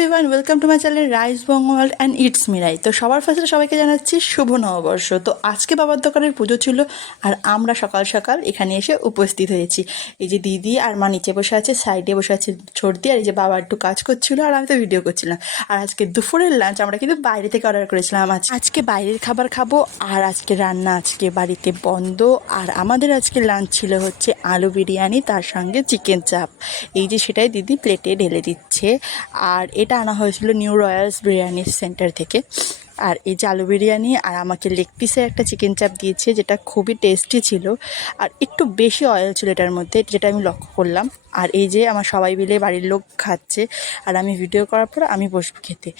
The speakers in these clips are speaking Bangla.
Everyone, welcome to my channel rice Bengal and it's Mirae. তো সবার ফার্স্টে সবাইকে জানাচ্ছি শুভ নববর্ষ। তো আজকে বাবার দোকানের পুজো ছিল আর আমরা সকাল সকাল এখানে এসে উপস্থিত হয়েছি। এই যে দিদি আর মা নিচে বসে আছে, সাইডে বসে আছে ছোটদি, আর এই যে বাবা একটু কাজ করছিল আর আমি তো ভিডিও করছিলাম। আর আজকে দুপুরের লাঞ্চ আমরা কিন্তু বাইরে থেকে অর্ডার করেছিলাম। আজকে বাইরের খাবার খাবো আর আজকে রান্না আজকে বাড়িতে বন্ধ। আর আমাদের আজকে লাঞ্চ ছিল হচ্ছে আলু বিরিয়ানি, তার সঙ্গে চিকেন চাপ। এই যে সেটাই দিদি প্লেটে ঢেলে দিচ্ছে। আর এটা আনা হয়েছিল নিউ রয়্যালস বিরিয়ানি সেন্টার থেকে। আর এই যে আলু বিরিয়ানি আর আমাকে লেগ পিসের একটা চিকেন চাপ দিয়েছে, যেটা খুবই টেস্টি ছিল। আর একটু বেশি অয়েল ছিল এটার মধ্যে, যেটা আমি লক্ষ্য করলাম। আর এই যে আমার সবাই মিলে বাড়ির লোক খাচ্ছে আর আমি ভিডিও করার পর আমি বসবো খেতে।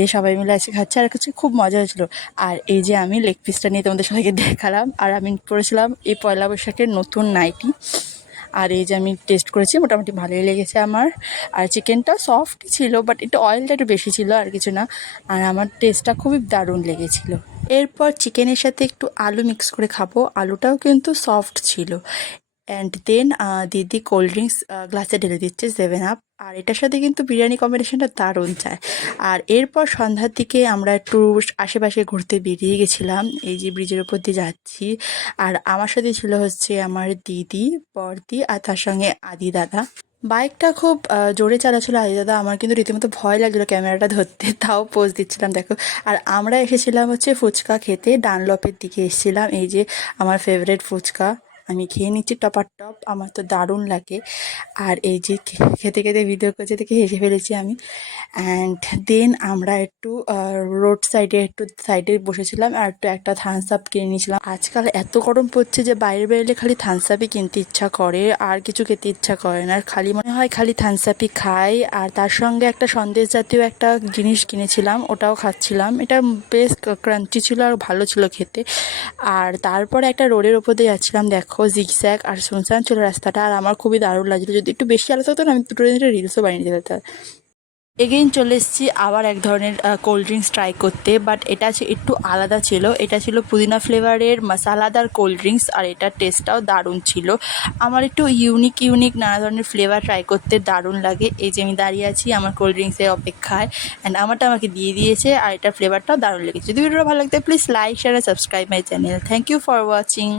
এই সবাই মিলে এসে খাচ্ছে আর কিছু খুব মজা হয়েছিল। আর এই যে আমি লেগ পিসটা নিয়ে তোমাদের সবাইকে দেখালাম। আর আমি পরেছিলাম এই পয়লা বৈশাখের নতুন নাইটি। আর এই যে আমি টেস্ট করেছি, মোটামুটি ভালোই লেগেছে আমার। আর চিকেনটা সফট ছিল, বাট একটু অয়েলটা একটু বেশি ছিল, আর কিছু না। আর আমার টেস্টটা খুবই দারুণ লেগেছিল। এরপর চিকেনের সাথে একটু আলু মিক্স করে খাবো, আলুটাও কিন্তু সফট ছিল। অ্যান্ড দেন দিদি কোল্ড ড্রিঙ্কস গ্লাসে ঢেলে দিচ্ছে 7 আপ। আর এটার সাথে কিন্তু বিরিয়ানি কম্বিনেশনটা দারুণ চায়। আর এরপর সন্ধ্যার দিকে আমরা একটু আশেপাশে ঘুরতে বেরিয়ে গেছিলাম। এই যে ব্রিজের উপর দিয়ে যাচ্ছি। আর আমার সাথে ছিল হচ্ছে আমার দিদি, বড়দি আর তার সঙ্গে আদি দাদা। বাইকটা খুব জোরে চালাচ্ছিল আদি দাদা, আমার কিন্তু রীতিমতো ভয় লাগছিলো ক্যামেরাটা ধরতে, তাও পোজ দিচ্ছিলাম দেখো। আর আমরা এসেছিলাম হচ্ছে ফুচকা খেতে, ডানলপের দিকে এসেছিলাম। এই যে আমার ফেভারিট ফুচকা, আমি খেয়ে নিচ্ছি টপার টপ, আমার তো দারুণ লাগে। আর এই যে খেতে খেতে ভিডিও করতে দেখে হেসে ফেলেছি আমি। অ্যান্ড দেন আমরা একটু রোড সাইডে বসেছিলাম আর একটু একটা থামস আপ কিনে নিয়েছিলাম। আজকাল এত গরম পড়ছে যে বাইরে বেরোলে খালি থামস আপই কিনতে ইচ্ছা করে, আর কিছু খেতে ইচ্ছা করে না। আর খালি মনে হয় খালি থামস আপই খাই। আর তার সঙ্গে একটা সন্দেশ জাতীয় একটা জিনিস কিনেছিলাম, ওটাও খাচ্ছিলাম। এটা বেশ ক্রাঞ্চি ছিল আর ভালো ছিল খেতে। আর তারপরে একটা রোডের ওপর দিয়ে যাচ্ছিলাম, দেখো জিগজ্যাগ আর শুনশান ছিল রাস্তাটা। আর আমার খুবই দারুণ লাগছিল, যদি একটু বেশি আলাদা হতো না আমি দুটো দিনের রিলসও বানিয়ে দিতে পারতাম। এগেইন চলে এসেছি আবার এক ধরনের কোল্ড ড্রিঙ্কস ট্রাই করতে, বাট এটা একটু আলাদা ছিল। এটা ছিল পুদিনা ফ্লেভারের মশালাদার কোল্ড ড্রিঙ্কস, আর এটার টেস্টটাও দারুণ ছিল। আমার একটু ইউনিক নানা ধরনের ফ্লেভার ট্রাই করতে দারুণ লাগে। এই যে আমি দাঁড়িয়ে আছি আমার কোল্ড ড্রিঙ্কসের অপেক্ষায়, অ্যান্ড আমারটা আমাকে দিয়ে দিয়েছে। আর এটার ফ্লেভারটাও দারুণ লেগেছে। যদি ভিডিওটা ভালো লাগতে please like share subscribe my channel. Thank you for watching.